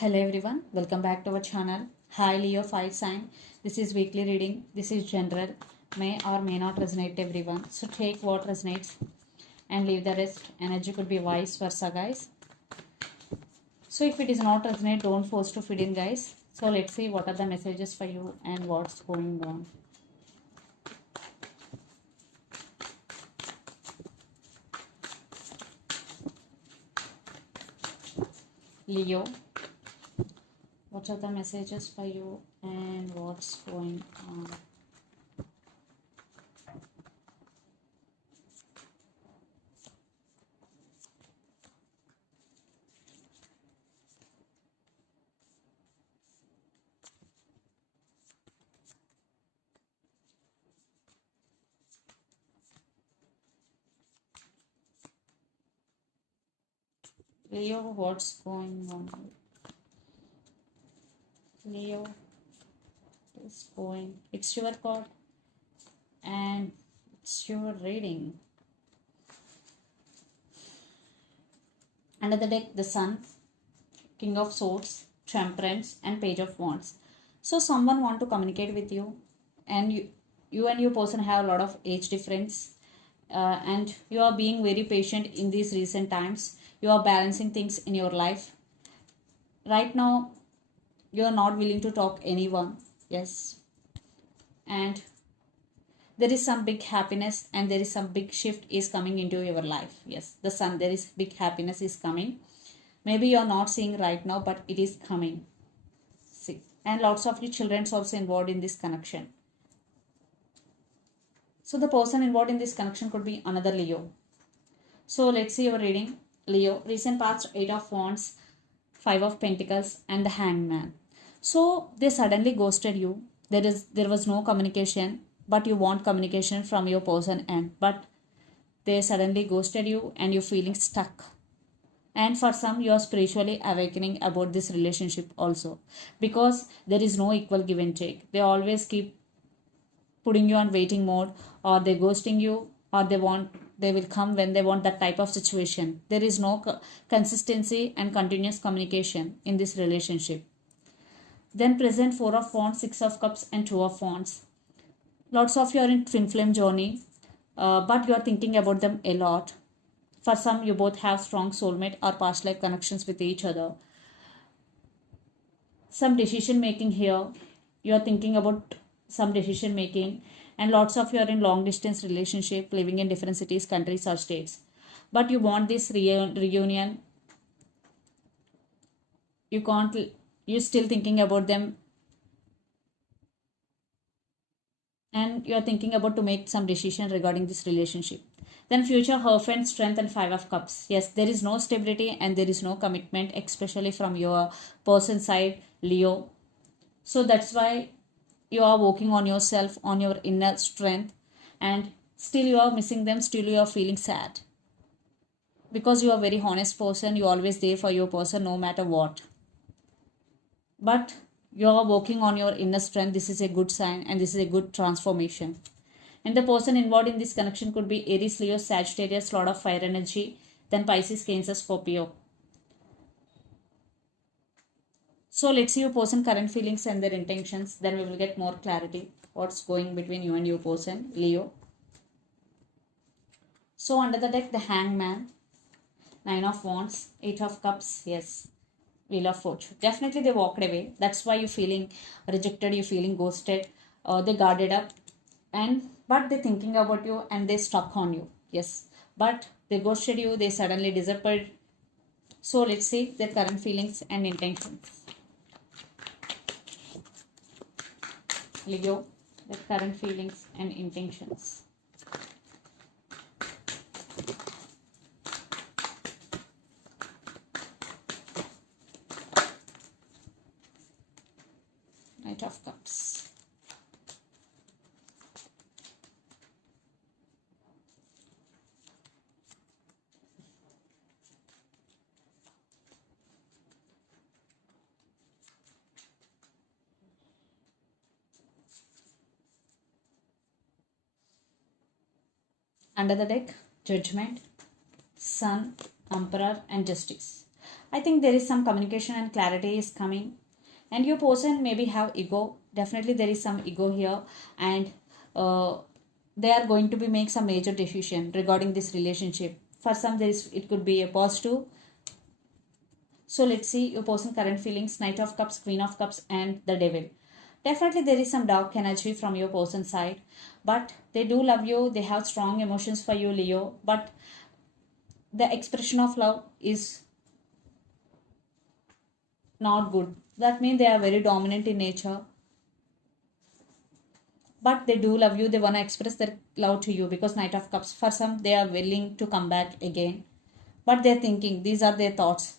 Hello everyone, welcome back to our channel. Hi Leo 5 sign. This is weekly reading. This is general. May or may not resonate everyone. So take what resonates and leave the rest. Energy could be vice versa, guys. So if it is not resonate, don't force to fit in, guys. So let's see what are the messages for you and what's going on. Leo, what are the messages for you and what's going on? Leo, what's going on? Leo is going. It's your card and it's your reading. Under the deck, the Sun, King of Swords, Temperance, and Page of Wands. So someone want to communicate with you, and you and your person have a lot of age difference, and you are being very patient in these recent times. You are balancing things in your life. Right now, you are not willing to talk anyone. Yes, and there is some big happiness and there is some big shift is coming into your life. Yes, the Sun, there is big happiness is coming. Maybe you're not seeing right now, but it is coming. See, and lots of your children's also involved in this connection. So the person involved in this connection could be another Leo. So let's see your reading. Leo, recent past, 8 of Wands, 5 of Pentacles, and the Hangman. So they suddenly ghosted you. There was no communication, but you want communication from your person, and but they suddenly ghosted you and you're feeling stuck. And for some, you are spiritually awakening about this relationship also, because there is no equal give and take. They always keep putting you on waiting mode, or they ghosting you, or they will come when they want, that type of situation. There is no consistency and continuous communication in this relationship. Then present 4 of Wands, 6 of Cups, and 2 of Wands. Lots of you are in twin flame journey, but you are thinking about them a lot. For some, you both have strong soulmate or past life connections with each other. Some decision making here. You are thinking about some decision making, and lots of you are in long distance relationship, living in different cities, countries, or states. But you want this reunion. You can't. You're still thinking about them, and you are thinking about to make some decision regarding this relationship. Then future Hierophant, Strength, and 5 of Cups. Yes, there is no stability and there is no commitment, especially from your person side, Leo. So that's why you are working on yourself, on your inner strength, and still you are missing them, still you are feeling sad. Because you are a very honest person, you are always there for your person no matter what. But you are working on your inner strength. This is a good sign and this is a good transformation. And the person involved in this connection could be Aries, Leo, Sagittarius, Lord of Fire energy, then Pisces, Cancer, Scorpio. So let's see your person current feelings and their intentions. Then we will get more clarity what's going between you and your person, Leo. So under the deck, the Hangman, 9 of Wands, 8 of Cups, yes, Wheel of Fortune. Definitely they walked away. That's why you're feeling rejected, you're feeling ghosted. They guarded up, and but they're thinking about you and they stuck on you. Yes, but they ghosted you, they suddenly disappeared. So let's see their current feelings and intentions. Leo, their current feelings and intentions. Knight of Cups. Under the deck, Judgment, Sun, Emperor, and Justice. I think there is some communication and clarity is coming. And your person maybe have ego. Definitely there is some ego here. And they are going to be make some major decision regarding this relationship. For some, it could be a positive. So let's see your person current feelings. Knight of Cups, Queen of Cups, and the Devil. Definitely there is some dark energy from your person's side. But they do love you. They have strong emotions for you, Leo. But the expression of love is not good. That means they are very dominant in nature. But they do love you. They want to express their love to you because Knight of Cups. For some, they are willing to come back again. But they're thinking. These are their thoughts.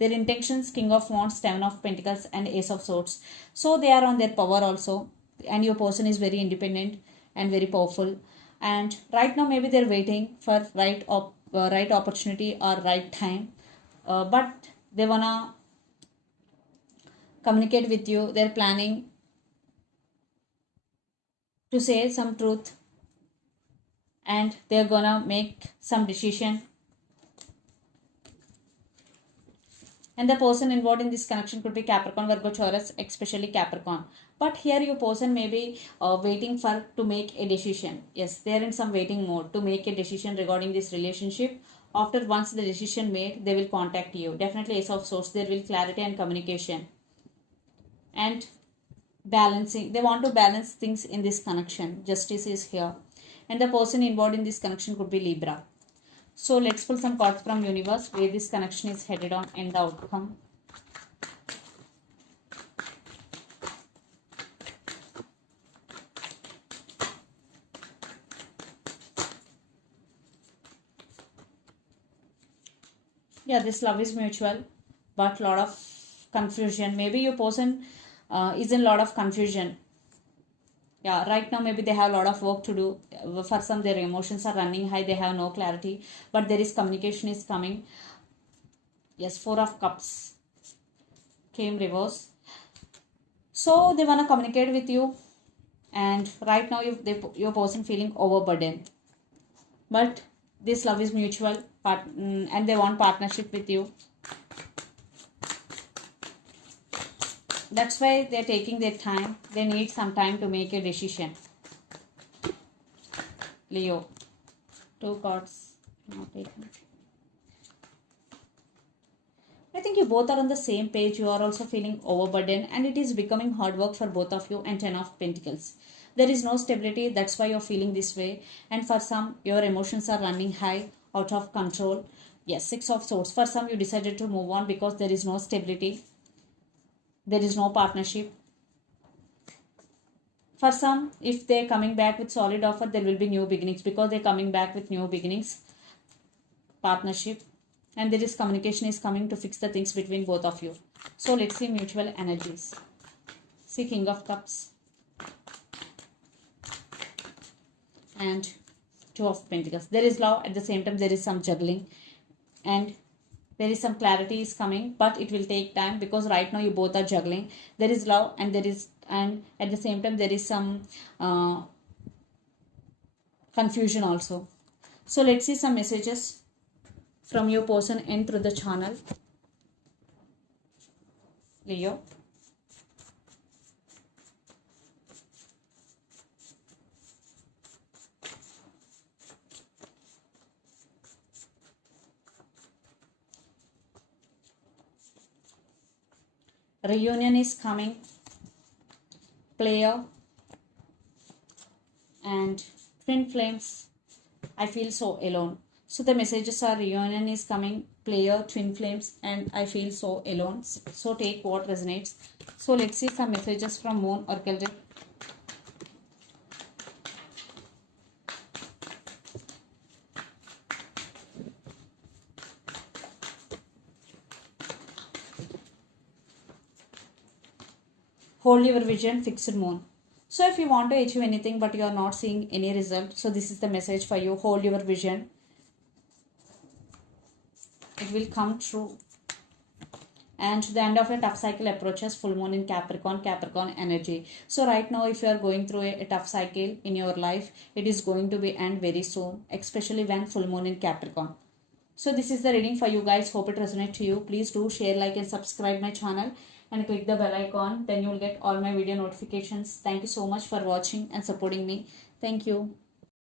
Their intentions, King of Wands, Seven of Pentacles, and Ace of Swords. So they are on their power also. And your person is very independent and very powerful. And right now, maybe they're waiting for right opportunity or right time. But they wanna communicate with you. They're planning to say some truth, and they're gonna make some decision. And the person involved in this connection could be Capricorn, Virgo, Taurus, especially Capricorn. But here your person may be waiting for to make a decision. Yes, they're in some waiting mode to make a decision regarding this relationship. After once the decision made, they will contact you. Definitely Ace of Swords, there will clarity and communication. And balancing, they want to balance things in this connection. Justice is here. And the person involved in this connection could be Libra. So let's pull some cards from universe where this connection is headed on and the outcome. Yeah, this love is mutual, but lot of confusion. Maybe your person is in lot of confusion. Yeah, right now maybe they have a lot of work to do. For some, their emotions are running high. They have no clarity, but there is communication is coming. Yes, Four of Cups came reverse. So they want to communicate with you, and right now your person feeling overburdened. But this love is mutual, and they want partnership with you. That's why they're taking their time. They need some time to make a decision. Leo. 2 cards. Not taken. I think you both are on the same page. You are also feeling overburdened and it is becoming hard work for both of you. And 10 of Pentacles. There is no stability. That's why you're feeling this way. And for some, your emotions are running high, out of control. Yes, 6 of Swords. For some, you decided to move on because there is no stability. There is no partnership. For some, if they're coming back with solid offer, there will be new beginnings because they're coming back with new beginnings. Partnership. And there is communication is coming to fix the things between both of you. So let's see mutual energies. See King of Cups. And 2 of Pentacles. There is love. At the same time, there is some juggling. And there is some clarity is coming, but it will take time because right now you both are juggling. There is love and at the same time there is some confusion also. So let's see some messages from your person and through the channel. Leo. Reunion is coming. Player. And Twin Flames. I feel so alone. So the messages are reunion is coming. Player, Twin Flames, and I feel so alone. So take what resonates. So let's see some messages from Moon Oracle deck. Hold your vision, fixed moon. So if you want to achieve anything but you are not seeing any result, so this is the message for you. Hold your vision. It will come true. And the end of a tough cycle approaches. Full moon in Capricorn, Capricorn energy. So right now if you are going through a tough cycle in your life, it is going to be end very soon, especially when full moon in Capricorn. So this is the reading for you guys. Hope it resonates to you. Please do share, like and subscribe my channel and click the bell icon. Then you will get all my video notifications. Thank you so much for watching and supporting me. Thank you.